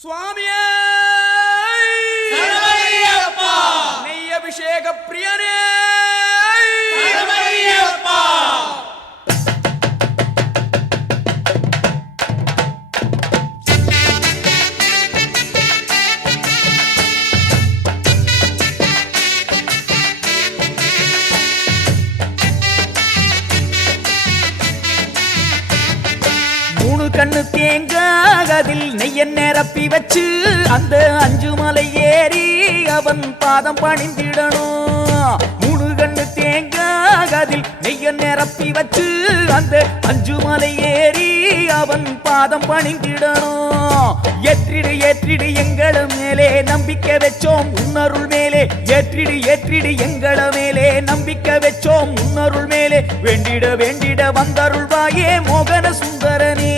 சுவாமியே நெய் அபிஷேக பிரியனே கண்ணு தேங்காதில் நெய்ய நிரப்பி வச்சு அந்த அஞ்சு மலை ஏறி அவன் பாதம் பணிந்திடணும். மூணு கண்ணு தேங்காதில் நெய்ய நிரப்பி வச்சு அந்த அஞ்சு மலை ஏறி அவன் பாதம் பணிந்திடணும். ஏற்றிடு ஏற்றிடு எங்கள மேலே நம்பிக்கை வச்சோம் உன்னருள் மேலே, ஏற்றிடு ஏற்றிடு எங்கள மேலே நம்பிக்கை வச்சோம் உன்னருள் மேலே, வேண்டிட வேண்டிட வந்தருள்வாயே மோகன சுந்தரனே.